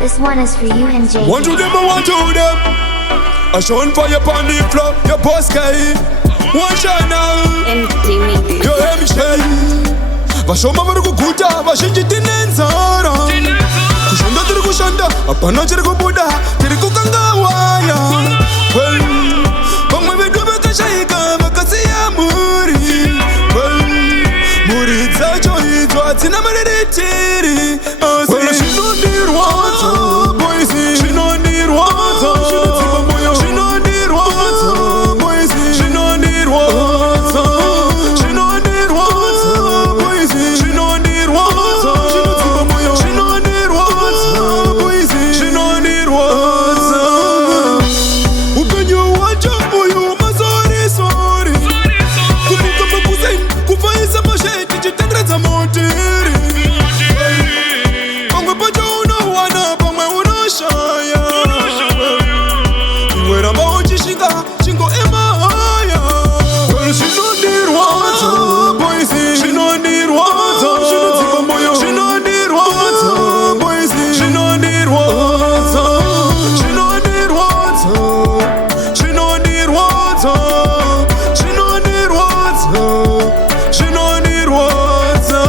This one is for you and Jay. One to them, one to them. I shone fire upon the floor, your boss guy. One shine now. You hear me say? Vashoma vari kuguta, vazhinji tine nzara. Kushanda tiri kushanda, hapana chiri kubuda, tiri kukangawaya. Well, vamwe vedu vakashayika, vakasiya muri. Well, muri dzacho idzo hadzina mariritiri. Well, zvinondirwadza, boys, zvinondirwadza. Zvinondirwadza, boys, zvinondirwadza. Zvinondirwadza, boys, zvinondirwadza. Zvinondirwadza, boys, zvinondirwadza. Upenyu hwacho uyu masorisori. Kuvuka mabusaini, kufaisa masheti, chitenderedza motiri. Pamwe pacho unowana, pamwe unoshaya. Iwe ramba uchishinga, chingoema haya. Zvinondirwadza, boys, zvinondirwadza. Zvinondirwadza, boys, zvinondirwadza. Zvinondirwadza, zvinondirwadza. Zvinondirwadza, zvinondirwadza.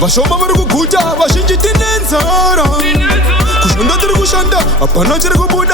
Vashoma vari kuguta, vazhinji tine nzara. Kushanda tiri kushanda, hapana chiri kubuda.